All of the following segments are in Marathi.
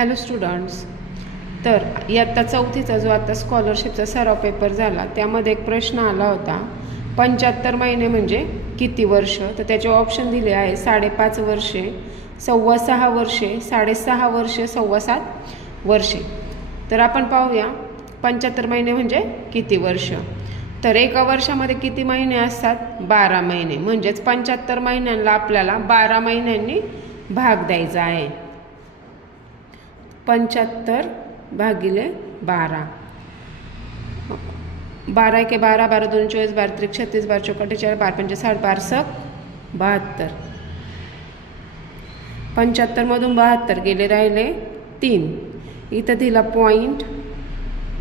हॅलो स्टुडंट्स, तर इयत्ता चौथीचा जो आता स्कॉलरशिपचा सराव पेपर झाला त्यामध्ये एक प्रश्न आला होता, 75 महिने म्हणजे किती वर्ष. तर त्याचे ऑप्शन दिले आहे 5.5 वर्षे, 6.25 वर्षे, 6.5 वर्षे, 7.25 वर्षे. तर आपण पाहूया 75 महिने म्हणजे किती वर्ष. तर एका वर्षामध्ये किती महिने असतात? 12 महिने. म्हणजेच 75 महिन्यांना आपल्याला 12 महिन्यांनी भाग द्यायचा आहे. 75 भागिले 12. 12 एके 12, 12 दोन 24, 12 त्रिक 36, 12 चौक 48, 12 पंचे 60, 12 सक 72. 75 मधून 72 गेले, राहिले 3. इथं दिला पॉईंट,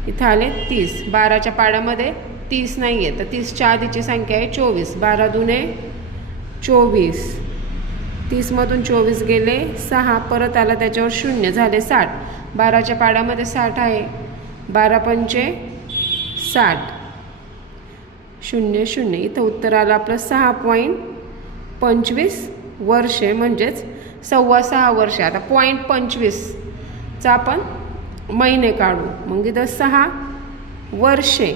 इथं आले 30. 12च्या पाड्यामध्ये 30 नाही आहे, तर 30च्या आधीची संख्या आहे 24. 12 दुने 24. 30 मधून 24 गेले 6, परत आला त्याच्यावर 0 झाले 60. 12च्या पाड्यामध्ये 60 आहे. 12 पंचे 60, 0 0. इथं उत्तर आलं आपलं 6.25 वर्षे, म्हणजेच 6.25 वर्षे. आता 0.25चा आपण महिने काढू. मग इथं 6 वर्षे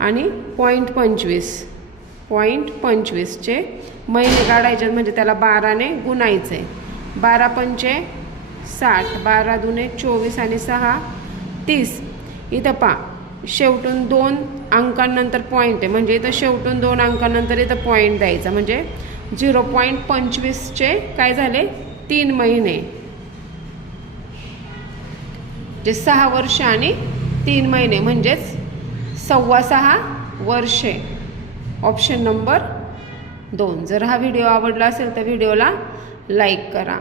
आणि 0.25चे महिने काढायचे, म्हणजे त्याला 12ने गुणायचे. 12 पंचे 60, 12 दुने 24 आणि 6 30. इथं शेवटून 2 अंकांनंतर पॉईंट आहे, म्हणजे इथं शेवटून 2 अंकांनंतर इथं पॉईंट द्यायचा, म्हणजे 0.25चे काय झाले 3 महिने, जे 6 वर्ष आणि 3 महिने, म्हणजेच 6.25 वर्षे. Option number 2. जर हा व्हिडिओ आवडला असेल तर व्हिडिओला लाईक करा.